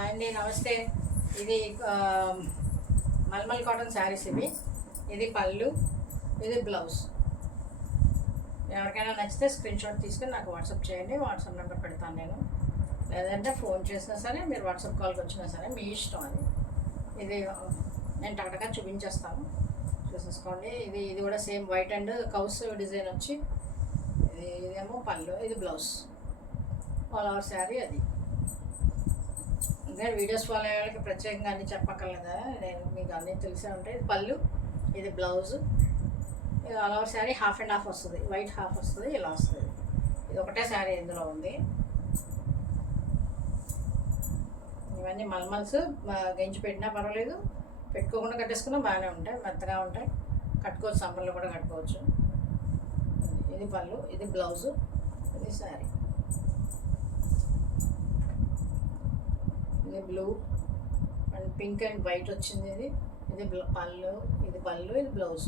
అండి నమస్తే. ఇది మల్మల్ కాటన్ శారీస్ ఇవి. ఇది పళ్ళు, ఇది బ్లౌజ్. ఎవరికైనా నచ్చితే స్క్రీన్ షాట్ తీసుకొని నాకు వాట్సాప్ చేయండి. వాట్సాప్ నెంబర్ పెడతాను నేను. లేదంటే ఫోన్ చేసినా సరే, మీరు వాట్సాప్ కాల్కి వచ్చినా సరే మీ ఇష్టం అది. ఇది నేను టకటగా చూపించేస్తాను, చూసేసుకోండి. ఇది కూడా same white and cows design వచ్చి ఇదేమో పళ్ళు, ఇది బ్లౌజ్. ఆల్ ఓవర్ శారీ అది. ఇంకా వీడియోస్ ఫాలో అయ్యే వాళ్ళకి ప్రత్యేకంగా అన్నీ చెప్పక్కర్లేదా, నేను మీకు అన్నీ తెలిసే ఉంటాయి. ఇది పళ్ళు, ఇది బ్లౌజు. ఇది all over sari half and half వస్తుంది, వైట్ హాఫ్ వస్తుంది, ఇలా వస్తుంది. ఇది ఒకటే శారీ ఇందులో ఉంది. ఇవన్నీ మల్మల్స్ గెంచి పెట్టినా పర్వాలేదు, పెట్టుకోకుండా కట్టేసుకున్నా బాగానే ఉంటాయి, మెత్తగా ఉంటాయి. కట్టుకోవచ్చు, సంపర్లో కూడా కట్టుకోవచ్చు. ఇది పళ్ళు, ఇది బ్లౌజు, ఇది శారీ. ఇది blue and pink and white వచ్చింది. ఇది పళ్ళు, ఇది పళ్ళు, ఇది బ్లౌజ్.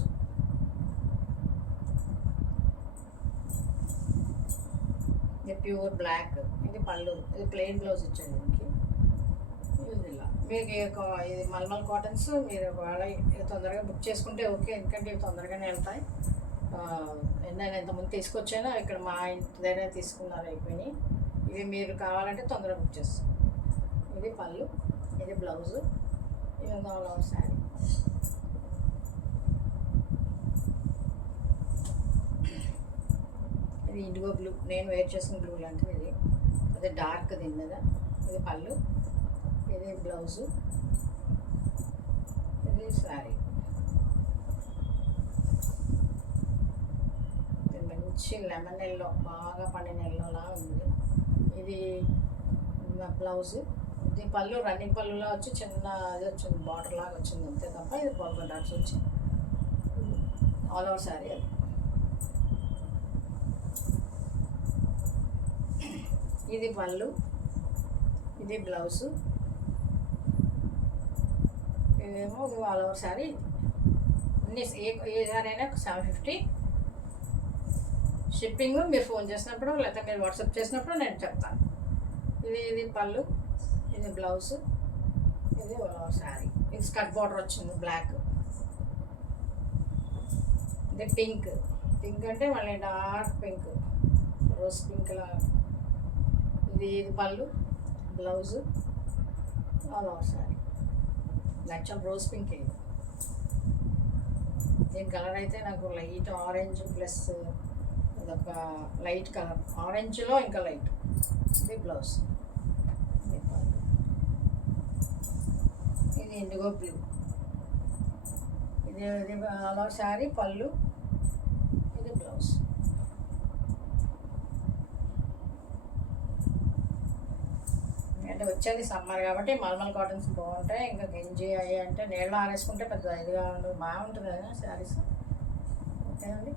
ఇది ప్యూర్ బ్లాక్, ఇది పళ్ళు, ఇది ప్లెయిన్ బ్లౌజ్ ఇచ్చాను దీనికి. ఇది ఇలా మీకు ఇది మల్మల్ కాటన్స్ మీరు ఒకవేళ తొందరగా బుక్ చేసుకుంటే ఓకే, ఎందుకంటే ఇవి తొందరగానే వెళ్తాయి. నేను ఎంతమంది తీసుకొచ్చానో ఇక్కడ మా ఇంటి దగ్గర తీసుకున్నారు, అయిపోయినాయి. ఇవి మీరు కావాలంటే తొందరగా బుక్ చేస్తాను. ఇది పళ్ళు, ఇది బ్లౌజు, ఇది ఆల్ ఓవర్ శారీ. ఇది ఇండిగో బ్లూ, నేను వేర్ చేసిన బ్లూ లాంటిది. ఇది అది డార్క్ దీని మీద. ఇది పళ్ళు, ఇది బ్లౌజు, ఇది శారీ. ఇది మంచి లెమన్ ఎల్లో, బాగా పండిన ఎల్లోలా ఉంది. ఇది బ్లౌజు, ఇది పళ్ళు రన్నింగ్ పళ్ళులా వచ్చి చిన్న అది వచ్చింది, బార్డర్ లాగా వచ్చింది అంతే తప్ప. ఇది పర్పుల్ డాట్స్ వచ్చి ఆల్ ఓవర్ శారీ అది. ఇది పళ్ళు, ఇది బ్లౌజు, ఇదేమో ఆల్ ఓవర్ శారీ. అన్నీ ఏ శారీ అయినా 750. షిప్పింగ్ మీరు ఫోన్ చేసినప్పుడు లేకపోతే మీరు వాట్సాప్ చేసినప్పుడు నేను చెప్తాను. ఇది పళ్ళు, ఇది బ్లౌజ్, ఇది శారీ. ఇది స్కర్ట్ బార్డర్ వచ్చింది బ్లాక్. ఇది పింక్, పింక్ అంటే మళ్ళీ డార్క్ పింక్, రోజ్ పింక్ లాగా. ఇది పళ్ళు, blouse, all over sari. Actual rose pink. ఇది దీని కలర్ అయితే నాకు లైట్ ఆరెంజ్ ప్లస్ అదొక లైట్ కలర్, ఆరెంజ్లో ఇంకా లైట్. ఇది బ్లౌజ్, ఇది పళ్ళు, ఇది ఇండిగో బ్లూ. ఇది ఆల్ ఓవర్ శారీ, పళ్ళు, ఇది బ్లౌజ్. అంటే వచ్చేది సమ్మర్ కాబట్టి మల్మల్ కాటన్స్ బాగుంటాయి. ఇంకా గంజి అయ్యి అంటే నీళ్ళు ఆరేసుకుంటే పెద్ద ఇదిగా ఉండదు, బాగుంటుంది కదా శారీస్. ఓకేనండి.